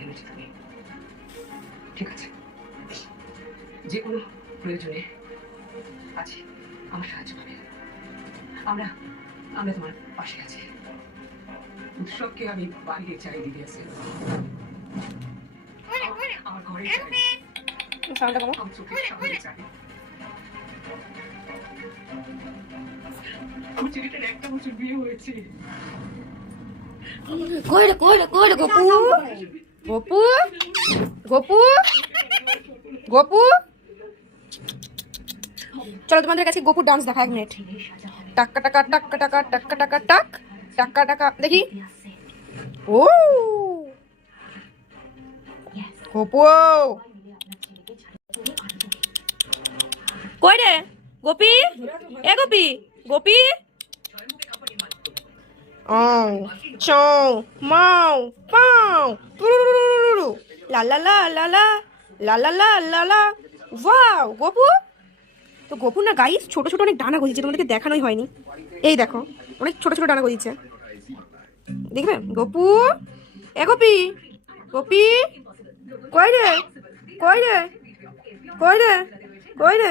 বলেছি তুমি ঠিক আছে? যে কোনো প্রয়োজনে আছে। আমার সাহায্য পাবে আমরা আমরা তোমার পাশে আছি। উৎসবকে আমি বাইরে চাই দিদি আছে। আমার ঘরে আমার চোখের সামনে চাই। ছেলেটার একটা বছর বিয়ে হয়েছে। কই রে কই রে কই রে গপু? গপু? গপু? চলো তোমাদের কাছে গপুর ডান্স দেখা এক মিনিট টাক্কা টাকা টাক্কা টাকা টাক্কা টাকা টাক টাক্কা টাকা দেখি। ও! গপু! কই রে? গোপি? এ গোপি? গোপি? অং চং মাও পাও লা লা লা লা লা লা লা লা লা লা ওয়াও গপু তো গপু না গাইস ছোট ছোট অনেক ডানা গজিয়েছে, তোমাদেরকে দেখানোই হয়নি। এই দেখো, অনেক ছোট ছোট ডানা গজিয়েছে। দেখবে? গপু এ গোপি। গোপি। কই রে? কই রে? কই রে? কই রে?